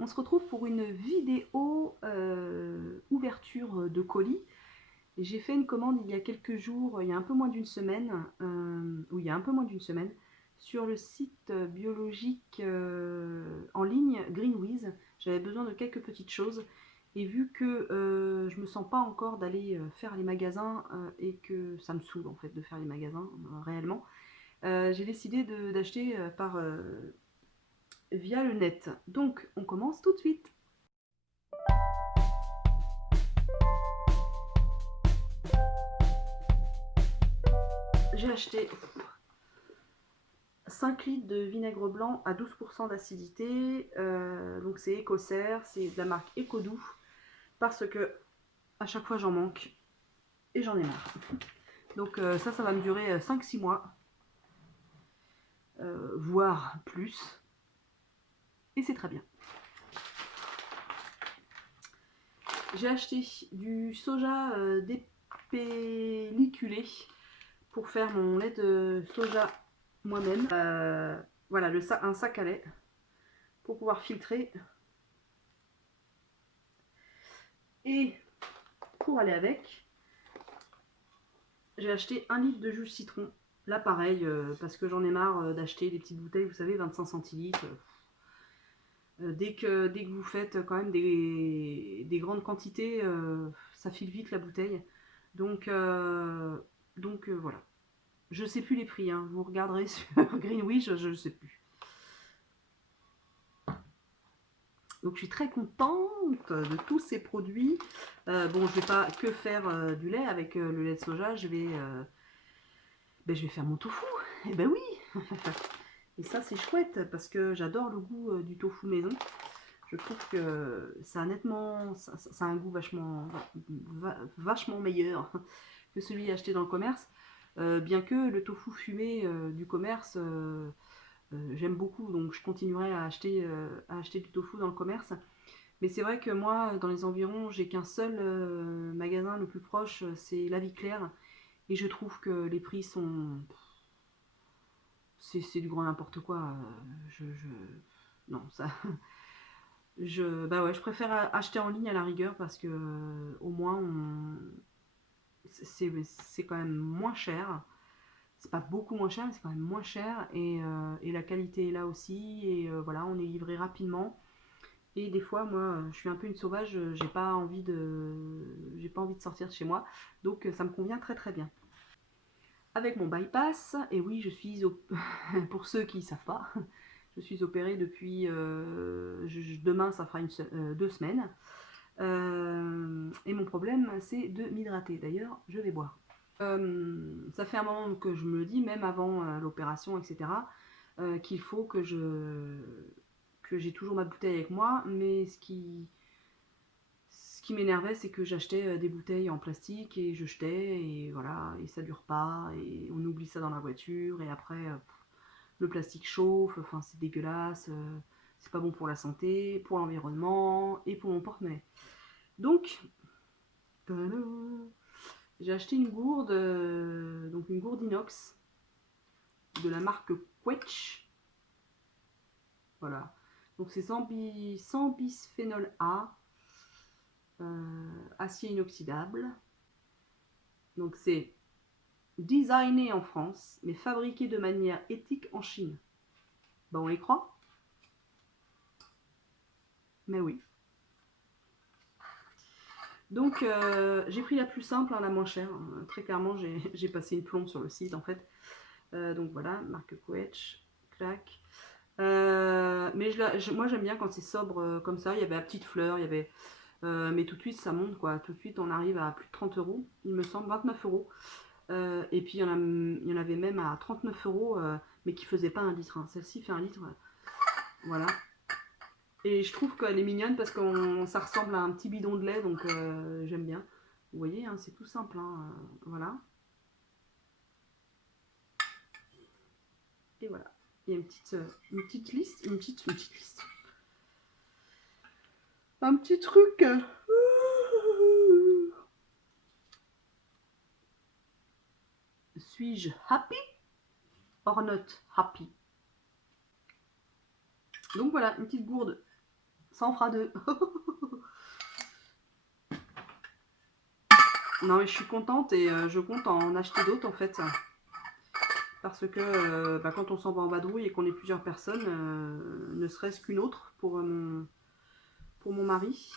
On se retrouve pour une vidéo ouverture de colis. J'ai fait une commande il y a quelques jours, il y a un peu moins d'une semaine, il y a un peu moins d'une semaine, sur le site biologique en ligne Greenwiz. J'avais besoin de quelques petites choses et vu que je me sens pas encore d'aller faire les magasins et que ça me saoule en fait de faire les magasins réellement, j'ai décidé d'acheter via le net. Donc on commence tout de suite. J'ai acheté 5 litres de vinaigre blanc à 12% d'acidité. Donc c'est Écossaire, c'est de la marque Ecodou. Parce que à chaque fois j'en manque et j'en ai marre. Donc ça va me durer 5-6 mois, voire plus. Et c'est très bien. J'ai acheté du soja dépelliculé pour faire mon lait de soja moi-même. Voilà, un sac à lait pour pouvoir filtrer. Et pour aller avec, j'ai acheté 1 litre de jus de citron. Là pareil, parce que j'en ai marre d'acheter des petites bouteilles, vous savez, 25 centilitres. Dès que vous faites quand même des grandes quantités, ça file vite la bouteille. Donc voilà. Je sais plus les prix, hein. Vous regarderez sur Greenwich, je ne sais plus. Donc je suis très contente de tous ces produits. Bon, je vais pas que faire du lait avec le lait de soja, je vais faire mon tofu. Eh ben oui. Et ça c'est chouette parce que j'adore le goût du tofu maison. Je trouve que ça a un goût vachement meilleur que celui acheté dans le commerce. Bien que le tofu fumé du commerce, j'aime beaucoup, donc je continuerai à acheter du tofu dans le commerce. Mais c'est vrai que moi, dans les environs, j'ai qu'un seul magasin le plus proche, c'est La Vie Claire. Et je trouve que les prix sont... C'est du grand n'importe quoi. Non, ça... Bah ouais, je préfère acheter en ligne à la rigueur parce que au moins c'est quand même moins cher. C'est pas beaucoup moins cher, mais c'est quand même moins cher et la qualité est là aussi. Et voilà, on est livré rapidement. Et des fois, moi, je suis un peu une sauvage, j'ai pas envie de sortir de chez moi, donc ça me convient très très bien. Avec mon bypass, et oui, pour ceux qui ne savent pas, je suis opérée depuis demain, ça fera 2 semaines. Et mon problème, c'est de m'hydrater. D'ailleurs, je vais boire. Ça fait un moment que je me dis, même avant l'opération, etc., qu'il faut que j'ai toujours ma bouteille avec moi, mais ce qui m'énervait, c'est que j'achetais des bouteilles en plastique et je jetais, et voilà, et ça dure pas, et on oublie ça dans la voiture, et après, le plastique chauffe, enfin c'est dégueulasse, c'est pas bon pour la santé, pour l'environnement, et pour mon porte-monnaie. Donc, j'ai acheté une gourde, donc une gourde inox, de la marque Quetch. Voilà. Donc c'est sans bisphénol A, acier inoxydable. Donc c'est designé en France, mais fabriqué de manière éthique en Chine. Ben on les croit? Mais oui. Donc j'ai pris la plus simple, hein, la moins chère. Très clairement, j'ai passé une plombe sur le site en fait. Donc voilà, marque Quetch, clac. Mais moi j'aime bien quand c'est sobre comme ça. Il y avait la petite fleur, il y avait... mais tout de suite ça monte quoi. Tout de suite on arrive à plus de 30 euros, il me semble, 29 euros. Et puis il y en avait même à 39 euros, mais qui faisait pas 1 litre. Hein. Celle-ci fait 1 litre. Voilà. Et je trouve qu'elle est mignonne parce que ça ressemble à un petit bidon de lait, donc j'aime bien. Vous voyez, hein, c'est tout simple. Hein, voilà. Et voilà. Il y a une petite liste. Une petite liste. Un petit truc. Suis-je happy or not happy? Donc voilà, une petite gourde Ça en fera 2. Non mais je suis contente et je compte en acheter d'autres en fait. Parce que quand on s'en va en vadrouille et qu'on est plusieurs personnes, ne serait-ce qu'une autre pour mon mari.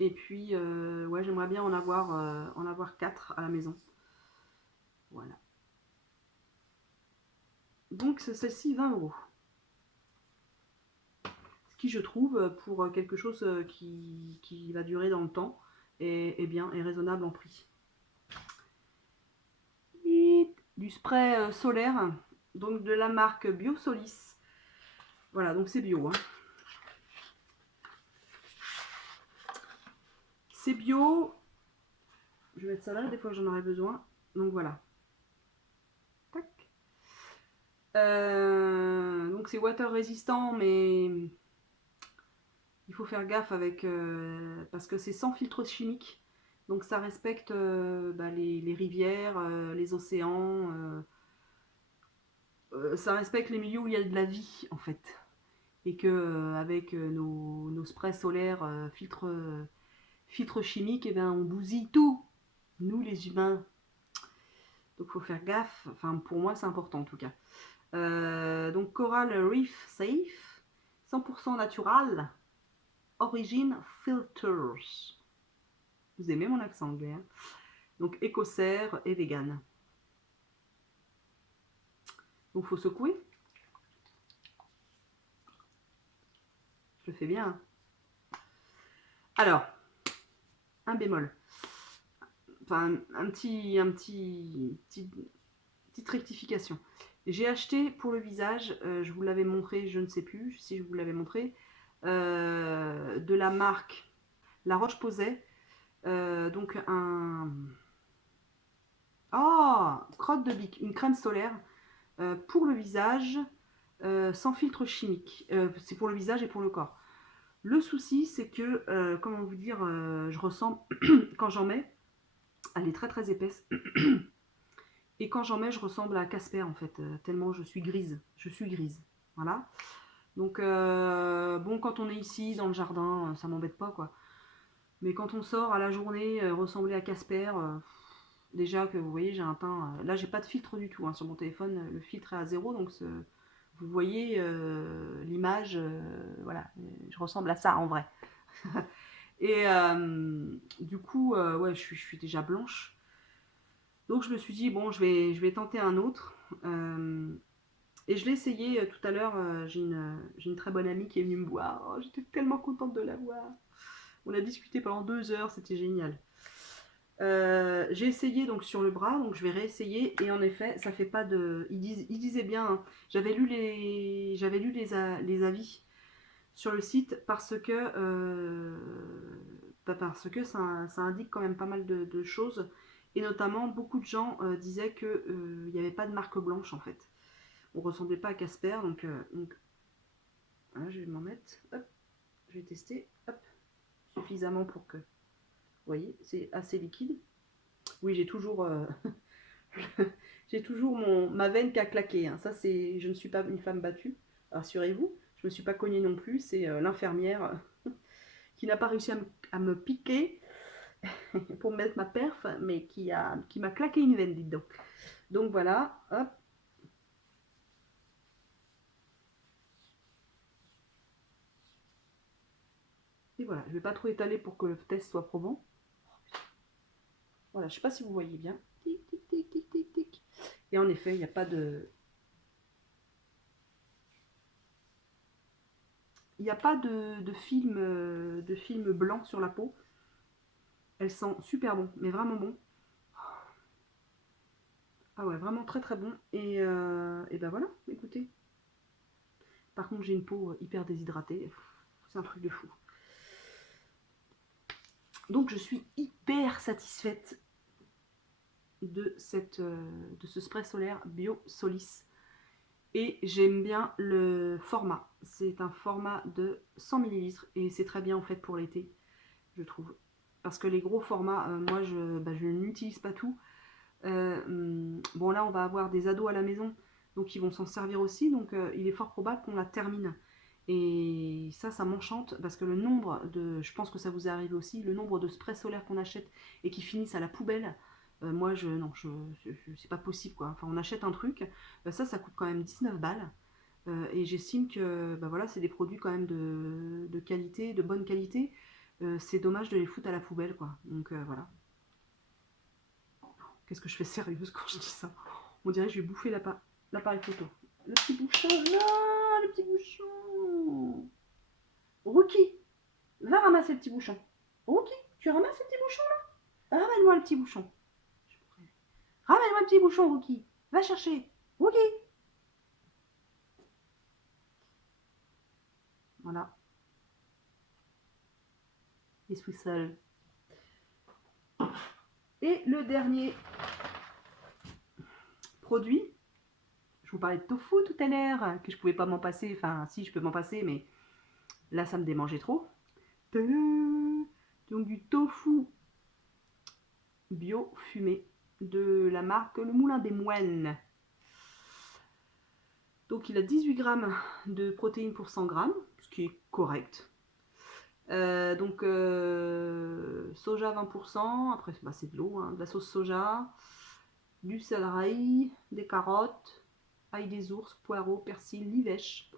Et puis, ouais, j'aimerais bien en avoir 4 à la maison. Voilà. Donc, c'est celle-ci, 20 euros. Ce qui, je trouve, pour quelque chose qui va durer dans le temps, est bien, est raisonnable en prix. Et du spray solaire, donc de la marque Biosolis. Voilà, donc c'est bio. Hein. C'est bio. Je vais mettre ça là, des fois j'en aurai besoin. Donc voilà. Tac. Donc c'est water résistant, mais il faut faire gaffe avec parce que c'est sans filtre chimique. Donc ça respecte les rivières, les océans. Ça respecte les milieux où il y a de la vie en fait. Et que avec nos sprays solaires filtre chimique, eh ben, on bousille tout. Nous les humains. Donc faut faire gaffe. Enfin pour moi c'est important en tout cas. Donc Coral Reef Safe, 100% natural, Origin Filters. Vous aimez mon accent anglais, hein? Donc écossaire et vegan. Donc faut secouer. Je le fais bien. Hein. Alors, un bémol. Enfin, petite rectification. J'ai acheté pour le visage, je vous l'avais montré, je ne sais plus si je vous l'avais montré, de la marque La Roche-Posay. Donc crotte de bique, une crème solaire pour le visage sans filtre chimique. C'est pour le visage et pour le corps. Le souci, c'est que, comment vous dire, je ressemble, quand j'en mets, elle est très très épaisse. Et quand j'en mets, je ressemble à Casper en fait, tellement je suis grise. Je suis grise. Voilà. Donc, bon, quand on est ici dans le jardin, ça m'embête pas quoi. Mais quand on sort à la journée, ressembler à Casper, déjà que vous voyez, j'ai un teint. Là, j'ai pas de filtre du tout. Hein, sur mon téléphone, le filtre est à 0, donc vous voyez l'image. Voilà, je ressemble à ça en vrai. Et du coup, ouais, je suis déjà blanche. Donc je me suis dit, bon, je vais tenter un autre. Et je l'ai essayé tout à l'heure. J'ai une très bonne amie qui est venue me voir. Oh, j'étais tellement contente de la voir. On a discuté pendant 2 heures, c'était génial. J'ai essayé donc sur le bras, donc je vais réessayer. Et en effet, ça fait pas de. Il disait bien, hein, j'avais lu les avis sur le site parce que ça indique quand même pas mal de choses. Et notamment, beaucoup de gens disaient qu'il n'y avait pas de marque blanche en fait. On ressemblait pas à Casper, donc voilà, je vais m'en mettre. Hop, je vais tester. Hop, suffisamment pour que. Vous voyez, c'est assez liquide. Oui, j'ai toujours, j'ai toujours ma veine qui a claqué. Hein. Ça, c'est, je ne suis pas une femme battue. Rassurez-vous, je me suis pas cognée non plus. C'est l'infirmière qui n'a pas réussi à me piquer pour me mettre ma perf, mais qui m'a claqué une veine, dites donc. Donc voilà, hop. Et voilà, je vais pas trop étaler pour que le test soit probant. Voilà, je sais pas si vous voyez bien. Tic, tic, tic, tic, tic, tic. Et en effet, il n'y a pas de. Il n'y a pas de film blanc sur la peau. Elle sent super bon, mais vraiment bon. Ah ouais, vraiment très très bon. Et ben voilà, écoutez. Par contre, j'ai une peau hyper déshydratée. C'est un truc de fou. Donc je suis hyper satisfaite de ce spray solaire Bio Solis. Et j'aime bien le format. C'est un format de 100 ml et c'est très bien en fait pour l'été, je trouve. Parce que les gros formats, moi je n'utilise pas tout. Bon là on va avoir des ados à la maison, donc ils vont s'en servir aussi, donc il est fort probable qu'on la termine. Et ça m'enchante parce que le nombre de, je pense que ça vous est arrivé aussi, le nombre de sprays solaires qu'on achète et qui finissent à la poubelle, moi non, c'est pas possible quoi. Enfin, on achète un truc, ça coûte quand même 19 balles. Et j'estime que bah voilà, c'est des produits quand même de qualité, de bonne qualité. C'est dommage de les foutre à la poubelle quoi. Donc voilà. Qu'est-ce que je fais sérieuse quand je dis ça? On dirait que je vais bouffer l'appareil photo. Le petit bouchon, non, le petit bouchon. Rookie, va ramasser le petit bouchon. Rookie, tu ramasses le petit bouchon là? Ramène-moi le petit bouchon. Ramène-moi le petit bouchon, Rookie. Va chercher. Rookie. Voilà. Et suis seul. Et le dernier produit, je vous parlais de tofu tout à l'heure, que je pouvais pas m'en passer. Enfin, si, je peux m'en passer, mais là, ça me démangeait trop. Tadam! Donc du tofu bio fumé de la marque Le Moulin des Moines. Donc il a 18 grammes de protéines pour 100 grammes, ce qui est correct. Donc soja 20%, après bah, c'est de l'eau, hein, de la sauce soja, du céleri, des carottes, ail des ours, poireaux, persil, livèche,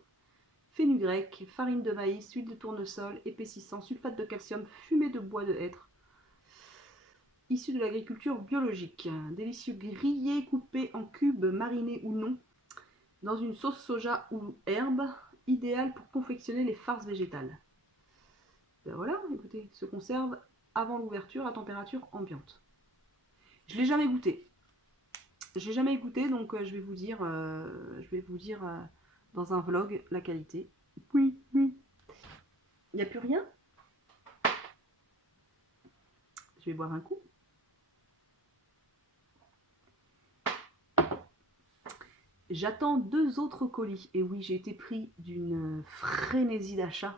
fenugrec, farine de maïs, huile de tournesol, épaississant, sulfate de calcium, fumée de bois de hêtre, issu de l'agriculture biologique. Délicieux grillé, coupé en cubes, mariné ou non, dans une sauce soja ou herbe, idéal pour confectionner les farces végétales. Ben voilà, écoutez, se conserve avant l'ouverture à température ambiante. Je ne l'ai jamais goûté. Je l'ai jamais goûté, donc je vais vous dire, dans un vlog la qualité. Oui, oui. Il n'y a plus rien. Je vais boire un coup. J'attends 2 autres colis. Et oui, j'ai été pris d'une frénésie d'achat.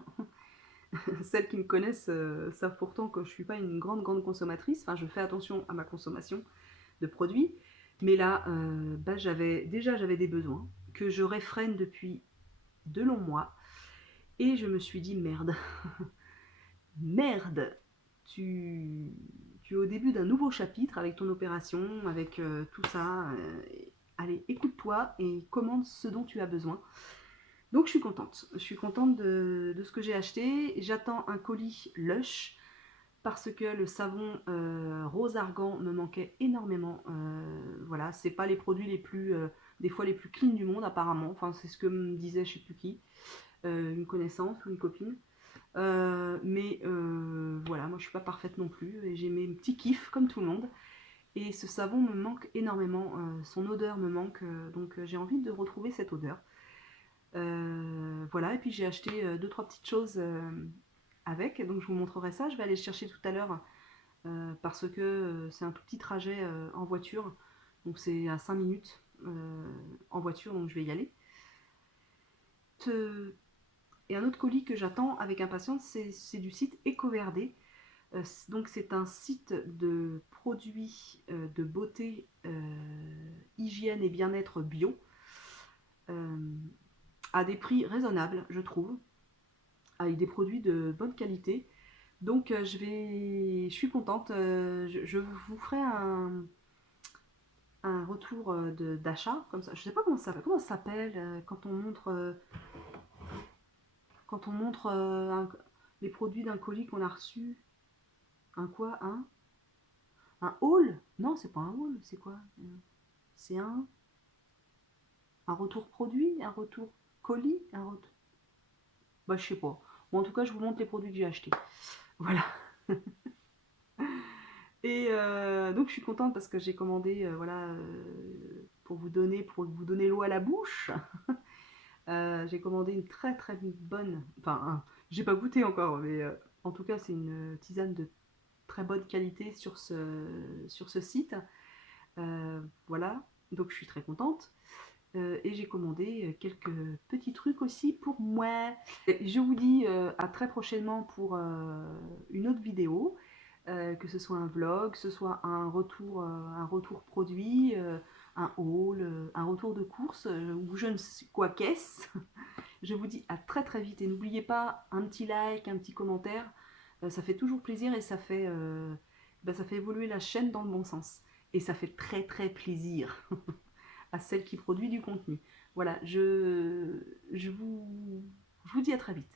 Celles qui me connaissent savent pourtant que je ne suis pas une grande consommatrice. Enfin, je fais attention à ma consommation de produits. Mais là, bah, j'avais des besoins que je réfrène depuis de longs mois. Et je me suis dit, merde, merde, tu es au début d'un nouveau chapitre avec ton opération, avec tout ça. Allez, écoute-toi et commande ce dont tu as besoin. Donc je suis contente. Je suis contente de ce que j'ai acheté. J'attends un colis Lush parce que le savon rose argan me manquait énormément. Voilà, c'est pas les produits les plus, des fois les plus clean du monde apparemment. Enfin, c'est ce que me disait je sais plus qui, une connaissance ou une copine. Mais voilà, moi je suis pas parfaite non plus et j'ai mes petits kiffs comme tout le monde. Et ce savon me manque énormément, son odeur me manque, donc j'ai envie de retrouver cette odeur. Voilà, et puis j'ai acheté 2-3 petites choses avec, donc je vous montrerai ça. Je vais aller le chercher tout à l'heure parce que c'est un tout petit trajet en voiture, donc c'est à 5 minutes en voiture, donc je vais y aller. Et un autre colis que j'attends avec impatience, c'est du site EcoVerde. Donc c'est un site de produits de beauté, hygiène et bien-être bio, à des prix raisonnables, je trouve, avec des produits de bonne qualité. Donc je suis contente. Je vous ferai un retour d'achat comme ça. Je sais pas comment ça s'appelle. Comment ça s'appelle quand on montre les produits d'un colis qu'on a reçu. Un quoi? Un haul? Non, c'est pas un haul. C'est quoi? C'est un retour produit, un retour colis, un retour. Bah, je sais pas. Bon, en tout cas, je vous montre les produits que j'ai achetés. Voilà. Et donc, je suis contente parce que j'ai commandé, voilà, pour vous donner l'eau à la bouche. J'ai commandé une très bonne. Enfin, j'ai pas goûté encore, mais en tout cas, c'est une tisane de très bonne qualité sur ce site. Voilà. Donc, je suis très contente. Et j'ai commandé quelques petits trucs aussi pour moi. Et je vous dis à très prochainement pour une autre vidéo, que ce soit un vlog, que ce soit un retour produit, un haul, un retour de course ou je ne sais quoi qu'est-ce. Je vous dis à très très vite et n'oubliez pas un petit like, un petit commentaire, ça fait toujours plaisir et ça fait évoluer la chaîne dans le bon sens. Et ça fait très très plaisir à celle qui produit du contenu. Voilà, je vous dis à très vite.